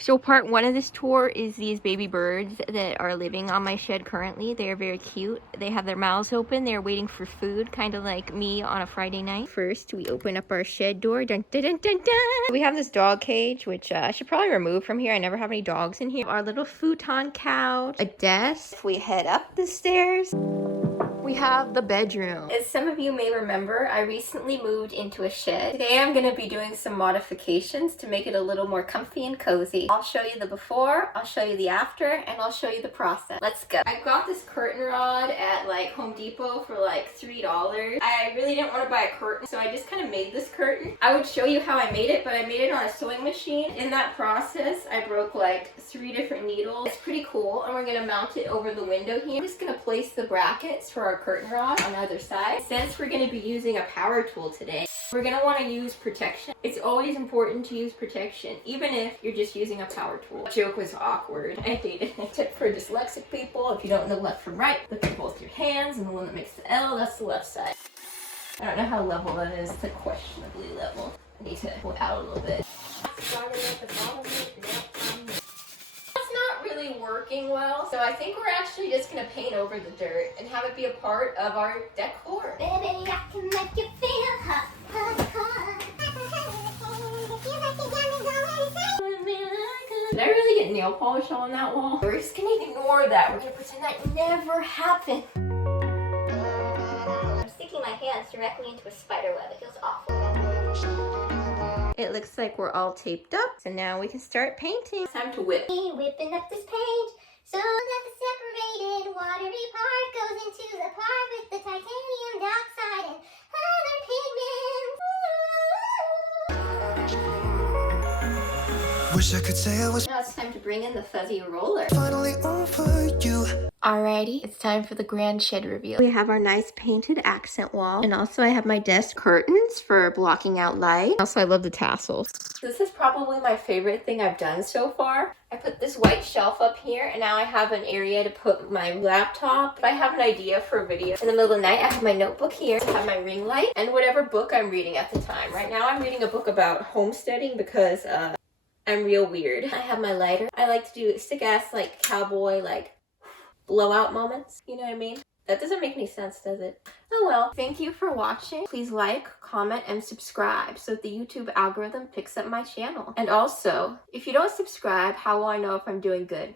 So part one of this tour is these baby birds that are living on my shed currently. They are very cute. They have their mouths open. They're waiting for food, kind of like me on a Friday night. First, we open up our shed door. Dun, dun, dun, dun, dun. We have this dog cage, which I should probably remove from here. I never have any dogs in here. Our little futon couch, a desk. If we head up the stairs, we have the bedroom. As some of you may remember, I recently moved into a shed. Today I'm going to be doing some modifications to make it a little more comfy and cozy. I'll show you the before, I'll show you the after, and I'll show you the process. Let's go. I got this curtain rod at like Home Depot for like $3. I really didn't want to buy a curtain, so I just kind of made this curtain. I would show you how I made it, but I made it on a sewing machine. In that process, I broke like 3 different needles. It's pretty cool, and we're going to mount it over the window here. I'm just going to place the brackets for our curtain rod on either side. Since we're going to be using a power tool today, we're going to want to use protection. It's always important to use protection, even if you're just using a power tool. The joke was awkward. I hate it. Tip for dyslexic people: if you don't know left from right, look at both your hands, and the one that makes the L, that's the left side. I don't know how level that is. It's like questionably level. I need to pull it out a little bit. Really working well, so I think we're actually just gonna paint over the dirt and have it be a part of our decor. Baby, I can make you feel hot, hot, hot. Did I really get nail polish on that wall? We're just gonna ignore that. We're gonna pretend that never happened. I'm sticking my hands directly into a spider web. It feels awful. It looks like we're all taped up, so now we can start painting. It's time to whip. Whipping up this paint so that the separated watery part goes into the part with the titanium dioxide and other pigments. Wish I could say I was. Now it's time to bring in the fuzzy roller. Finally over you. Alrighty, it's time for the grand shed reveal. We have our nice painted accent wall, and also I have my desk curtains for blocking out light. Also, I love the tassels. This is probably my favorite thing I've done so far. I put this white shelf up here, and now I have an area to put my laptop. If I have an idea for a video in the middle of the night, I have my notebook here. I have my ring light and whatever book I'm reading at the time. Right now I'm reading a book about homesteading because I'm real weird. I have my lighter. I like to do sick-ass like cowboy like blowout moments, you know what I mean? That doesn't make any sense, does it? Oh well. Thank you for watching. Please like, comment, and subscribe so that the YouTube algorithm picks up my channel. And also, if you don't subscribe, how will I know if I'm doing good?